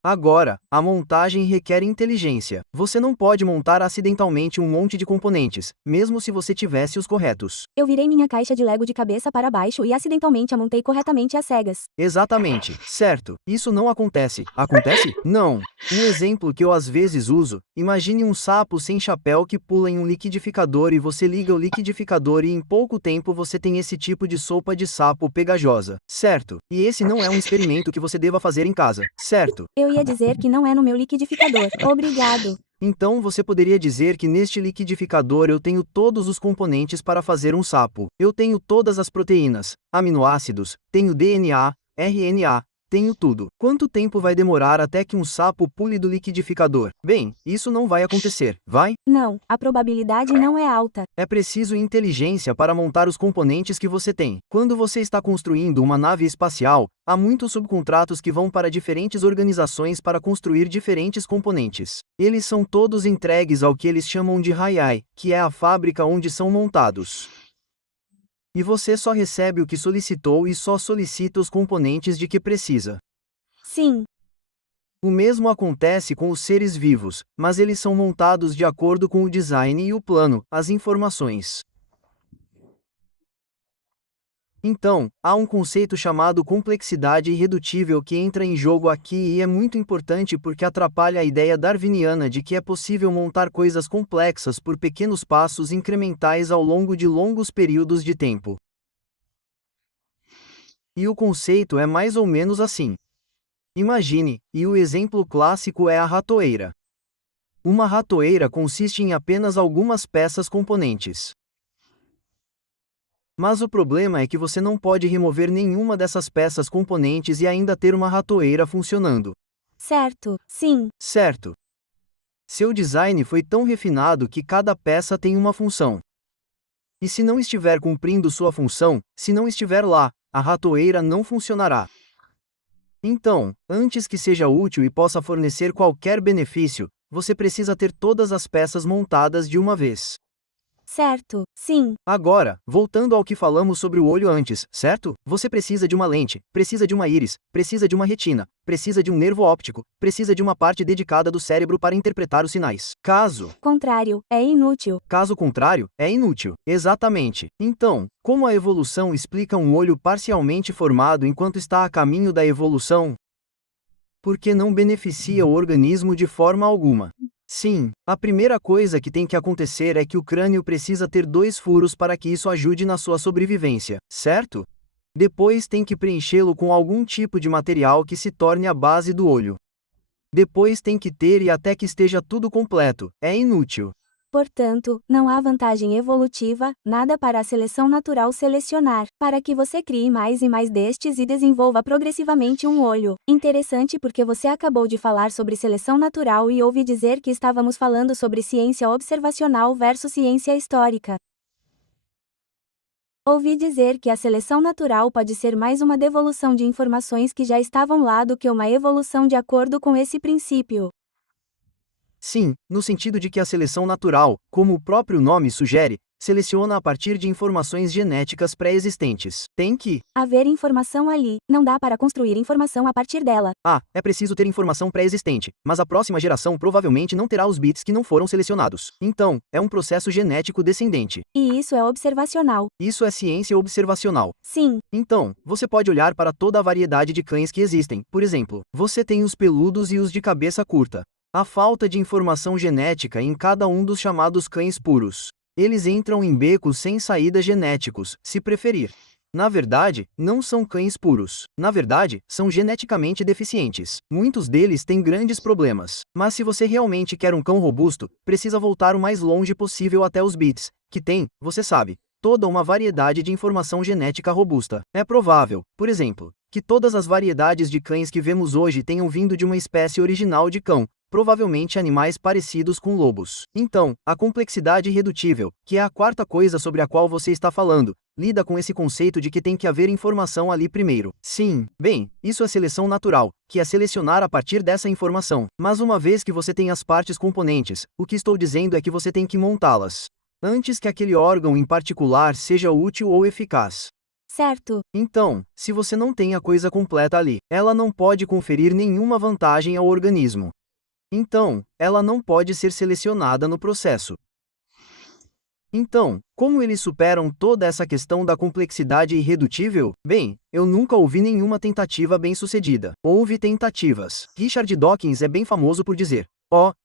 Agora, a montagem requer inteligência. Você não pode montar acidentalmente um monte de componentes, mesmo se você tivesse os corretos. Eu virei minha caixa de Lego de cabeça para baixo e acidentalmente a montei corretamente às cegas. Exatamente, certo. Isso não acontece. Acontece? Não. Um exemplo que eu às vezes uso: imagine um sapo sem chapéu que pula em um liquidificador e você liga o liquidificador e em pouco tempo você tem esse tipo de sopa de sapo pegajosa, certo? E esse não é um experimento que você deva fazer em casa, certo? Eu ia dizer que não é no meu liquidificador. Obrigado. Então você poderia dizer que neste liquidificador eu tenho todos os componentes para fazer um sapo. Eu tenho todas as proteínas, aminoácidos, tenho DNA, RNA, tenho tudo. Quanto tempo vai demorar até que um sapo pule do liquidificador? Bem, isso não vai acontecer, vai? Não, a probabilidade não é alta. É preciso inteligência para montar os componentes que você tem. Quando você está construindo uma nave espacial, há muitos subcontratos que vão para diferentes organizações para construir diferentes componentes. Eles são todos entregues ao que eles chamam de Raiai, que é a fábrica onde são montados. E você só recebe o que solicitou e só solicita os componentes de que precisa. Sim, O mesmo acontece com os seres vivos, mas eles são montados de acordo com o design e o plano, as informações. Então, há um conceito chamado complexidade irredutível que entra em jogo aqui e é muito importante porque atrapalha a ideia darwiniana de que é possível montar coisas complexas por pequenos passos incrementais ao longo de longos períodos de tempo. E o conceito é mais ou menos assim. Imagine, e o exemplo clássico é a ratoeira. Uma ratoeira consiste em apenas algumas peças componentes. Mas o problema é que você não pode remover nenhuma dessas peças componentes e ainda ter uma ratoeira funcionando. certo, sim, Certo. Seu design foi tão refinado que cada peça tem uma função. E se não estiver cumprindo sua função, se não estiver lá, a ratoeira não funcionará. Então, antes que seja útil e possa fornecer qualquer benefício, você precisa ter todas as peças montadas de uma vez. certo, sim, Agora, voltando ao que falamos sobre o olho antes, certo? Você precisa de uma lente, precisa de uma íris, precisa de uma retina, precisa de um nervo óptico, precisa de uma parte dedicada do cérebro para interpretar os sinais. contrário, é inútil. Caso contrário, é inútil. Exatamente. Então, como a evolução explica um olho parcialmente formado enquanto está a caminho da evolução? Porque não beneficia o organismo de forma alguma. Sim, a primeira coisa que tem que acontecer é que o crânio precisa ter 2 furos para que isso ajude na sua sobrevivência, certo? Depois tem que preenchê-lo com algum tipo de material que se torne a base do olho. Depois tem que ter e até que esteja tudo completo, é inútil. Portanto, não há vantagem evolutiva, nada para a seleção natural selecionar, para que você crie mais e mais destes e desenvolva progressivamente um olho. Interessante porque você acabou de falar sobre seleção natural e ouvi dizer que estávamos falando sobre ciência observacional versus ciência histórica. Ouvi dizer que a seleção natural pode ser mais uma devolução de informações que já estavam lá do que uma evolução de acordo com esse princípio. Sim, no sentido de que a seleção natural, como o próprio nome sugere, seleciona a partir de informações genéticas pré-existentes. Tem que haver informação ali, não dá para construir informação a partir dela. é preciso ter informação pré-existente, mas a próxima geração provavelmente não terá os bits que não foram selecionados. Então, é um processo genético descendente. E isso é observacional. Isso é ciência observacional. Sim, Então, você pode olhar para toda a variedade de cães que existem. Por exemplo, você tem os peludos e os de cabeça curta. Há falta de informação genética em cada um dos chamados cães puros. Eles entram em becos sem saída genéticos, se preferir. Na verdade, não são cães puros. Na verdade, são geneticamente deficientes. Muitos deles têm grandes problemas. Mas se você realmente quer um cão robusto, precisa voltar o mais longe possível até os bits, que tem, você sabe, toda uma variedade de informação genética robusta. É provável, por exemplo, que todas as variedades de cães que vemos hoje tenham vindo de uma espécie original de cão, provavelmente animais parecidos com lobos. Então, a complexidade irredutível, que é a quarta coisa sobre a qual você está falando, lida com esse conceito de que tem que haver informação ali primeiro. Sim, bem, isso é seleção natural, que é selecionar a partir dessa informação. Mas uma vez que você tem as partes componentes, o que estou dizendo é que você tem que montá-las antes que aquele órgão em particular seja útil ou eficaz. certo. Então, se você não tem a coisa completa ali, ela não pode conferir nenhuma vantagem ao organismo. Então, ela não pode ser selecionada no processo. Então, como eles superam toda essa questão da complexidade irredutível? Bem, eu nunca ouvi nenhuma tentativa bem-sucedida. Houve tentativas. Richard Dawkins é bem famoso por dizer: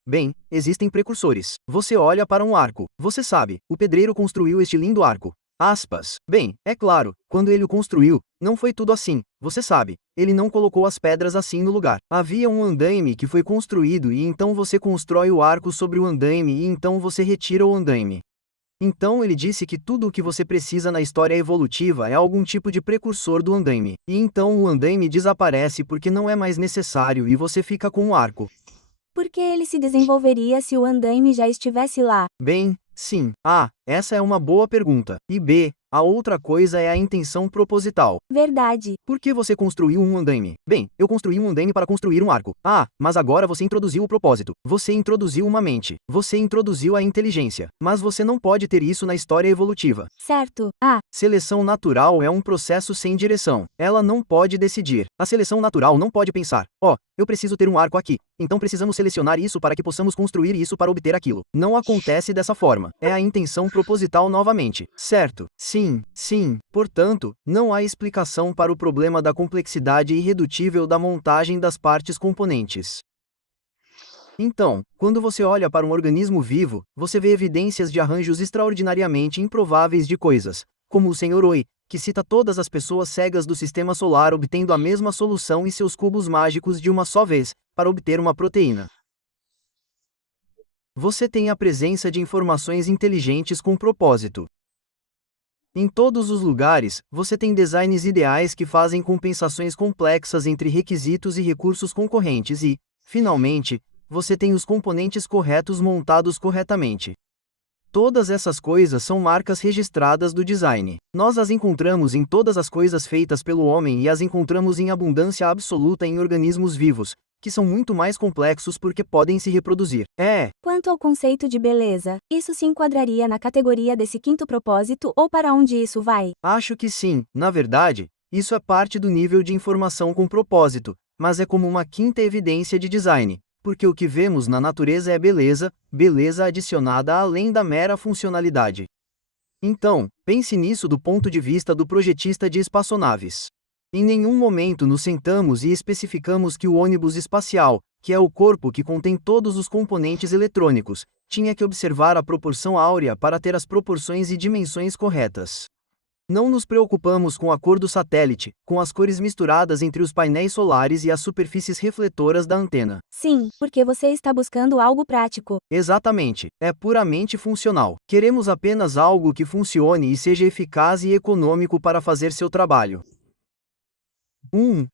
bem, existem precursores. Você olha para um arco. Você sabe, o pedreiro construiu este lindo arco. Aspas. Bem, é claro, quando ele o construiu, não foi tudo assim, você sabe, ele não colocou as pedras assim no lugar. Havia um andaime que foi construído e então você constrói o arco sobre o andaime e então você retira o andaime. Então ele disse que tudo o que você precisa na história evolutiva é algum tipo de precursor do andaime. E então o andaime desaparece porque não é mais necessário e você fica com o arco. Por que ele se desenvolveria se o andaime já estivesse lá? Bem, sim. Essa é uma boa pergunta. E B, a outra coisa é a intenção proposital. Verdade. Por que você construiu um andaime? Bem, eu construí um andaime para construir um arco. Mas agora você introduziu o propósito. Você introduziu uma mente. Você introduziu a inteligência. Mas você não pode ter isso na história evolutiva. Certo. Seleção natural é um processo sem direção. Ela não pode decidir. A seleção natural não pode pensar: eu preciso ter um arco aqui, então precisamos selecionar isso para que possamos construir isso para obter aquilo. Não acontece dessa forma. É a intenção proposital novamente. Certo? Sim. Portanto, não há explicação para o problema da complexidade irredutível da montagem das partes componentes. Então, quando você olha para um organismo vivo, você vê evidências de arranjos extraordinariamente improváveis de coisas, como o Sr. Oi, que cita todas as pessoas cegas do sistema solar obtendo a mesma solução e seus cubos mágicos de uma só vez, para obter uma proteína. Você tem a presença de informações inteligentes com propósito. Em todos os lugares, você tem designs ideais que fazem compensações complexas entre requisitos e recursos concorrentes e, finalmente, você tem os componentes corretos montados corretamente. Todas essas coisas são marcas registradas do design. Nós as encontramos em todas as coisas feitas pelo homem e as encontramos em abundância absoluta em organismos vivos, que são muito mais complexos porque podem se reproduzir. Quanto ao conceito de beleza, isso se enquadraria na categoria desse quinto propósito ou para onde isso vai? Acho que sim. Na verdade, isso é parte do nível de informação com propósito, mas é como uma quinta evidência de design, porque o que vemos na natureza é beleza, beleza adicionada além da mera funcionalidade. Então, pense nisso do ponto de vista do projetista de espaçonaves. Em nenhum momento nos sentamos e especificamos que o ônibus espacial, que é o corpo que contém todos os componentes eletrônicos, tinha que observar a proporção áurea para ter as proporções e dimensões corretas. Não nos preocupamos com a cor do satélite, com as cores misturadas entre os painéis solares e as superfícies refletoras da antena. Sim, porque você está buscando algo prático. Exatamente, é puramente funcional. Queremos apenas algo que funcione e seja eficaz e econômico para fazer seu trabalho.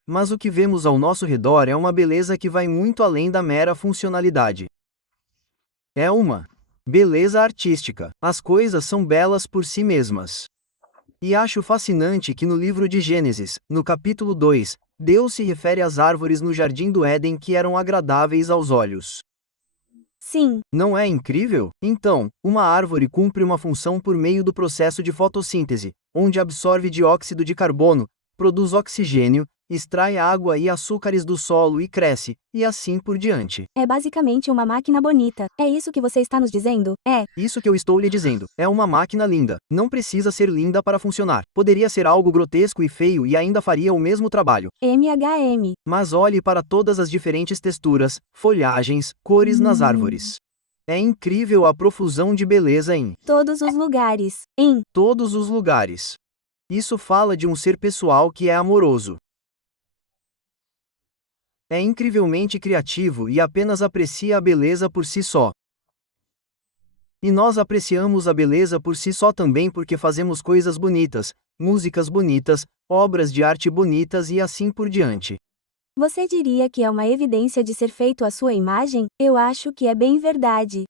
Mas o que vemos ao nosso redor é uma beleza que vai muito além da mera funcionalidade. É uma beleza artística. As coisas são belas por si mesmas. E acho fascinante que no livro de Gênesis, no capítulo 2, Deus se refere às árvores no jardim do Éden que eram agradáveis aos olhos. Sim, Não é incrível? Então, uma árvore cumpre uma função por meio do processo de fotossíntese, onde absorve dióxido de carbono, produz oxigênio, extrai água e açúcares do solo e cresce, e assim por diante. é basicamente uma máquina bonita. É isso que você está nos dizendo? É. Isso que eu estou lhe dizendo. É uma máquina linda. Não precisa ser linda para funcionar. Poderia ser algo grotesco e feio e ainda faria o mesmo trabalho. MHM. Mas olhe para todas as diferentes texturas, folhagens, cores nas árvores. É incrível a profusão de beleza em Todos os lugares. Em. todos os lugares. Isso fala de um ser pessoal que é amoroso. É incrivelmente criativo e apenas aprecia a beleza por si só. E nós apreciamos a beleza por si só também porque fazemos coisas bonitas, músicas bonitas, obras de arte bonitas e assim por diante. Você diria que é uma evidência de ser feito à sua imagem? Eu acho que é bem verdade.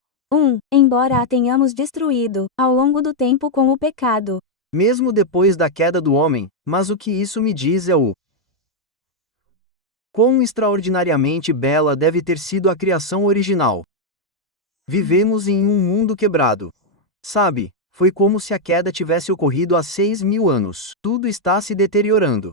Embora a tenhamos destruído, ao longo do tempo com o pecado. Mesmo depois da queda do homem, mas o que isso me diz é o quão extraordinariamente bela deve ter sido a criação original. Vivemos em um mundo quebrado. Sabe, foi como se a queda tivesse ocorrido há 6.000 anos. Tudo está se deteriorando.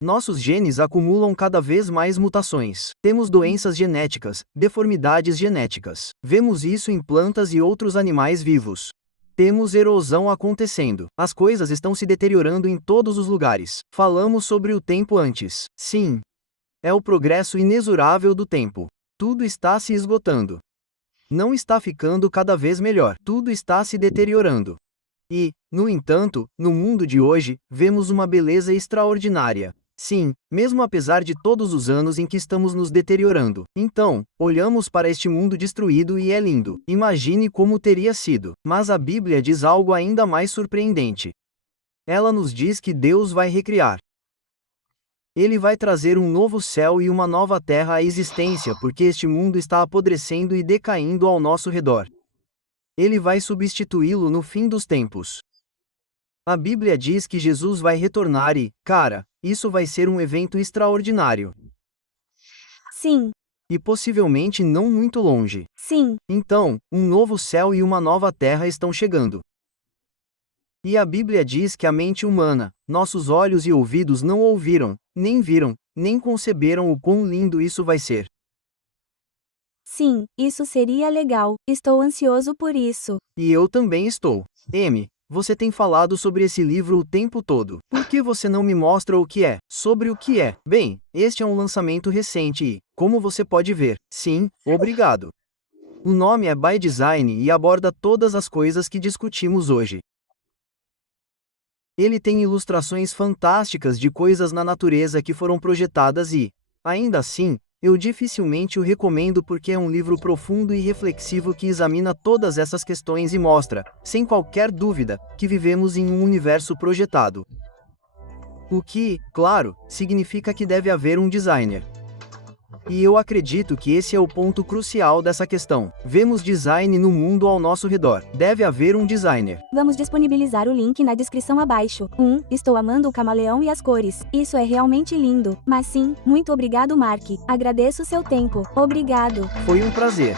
Nossos genes acumulam cada vez mais mutações. Temos doenças genéticas, deformidades genéticas. Vemos isso em plantas e outros animais vivos. Temos erosão acontecendo. As coisas estão se deteriorando em todos os lugares. Falamos sobre o tempo antes. Sim. É o progresso inexorável do tempo. Tudo está se esgotando. Não está ficando cada vez melhor. Tudo está se deteriorando. E, no entanto, no mundo de hoje, vemos uma beleza extraordinária. Sim, mesmo apesar de todos os anos em que estamos nos deteriorando. Então, olhamos para este mundo destruído e é lindo. Imagine como teria sido. Mas a Bíblia diz algo ainda mais surpreendente. Ela nos diz que Deus vai recriar. Ele vai trazer um novo céu e uma nova terra à existência porque este mundo está apodrecendo e decaindo ao nosso redor. Ele vai substituí-lo no fim dos tempos. A Bíblia diz que Jesus vai retornar e, cara, isso vai ser um evento extraordinário. Sim, E possivelmente não muito longe. sim, Então, um novo céu e uma nova terra estão chegando. E a Bíblia diz que a mente humana, nossos olhos e ouvidos não ouviram, nem viram, nem conceberam o quão lindo isso vai ser. sim, isso seria legal. Estou ansioso por isso. E eu também estou. M, você tem falado sobre esse livro o tempo todo. Por que você não me mostra o que é? Sobre o que é? Bem, este é um lançamento recente e, como você pode ver, sim, obrigado. O nome é By Design e aborda todas as coisas que discutimos hoje. Ele tem ilustrações fantásticas de coisas na natureza que foram projetadas e, ainda assim, eu dificilmente o recomendo porque é um livro profundo e reflexivo que examina todas essas questões e mostra, sem qualquer dúvida, que vivemos em um universo projetado. O que, claro, significa que deve haver um designer. E eu acredito que esse é o ponto crucial dessa questão. Vemos design no mundo ao nosso redor. Deve haver um designer. Vamos disponibilizar o link na descrição abaixo. Estou amando o camaleão e as cores. Isso é realmente lindo. Mas sim, muito obrigado, Mark. Agradeço seu tempo. Obrigado. Foi um prazer.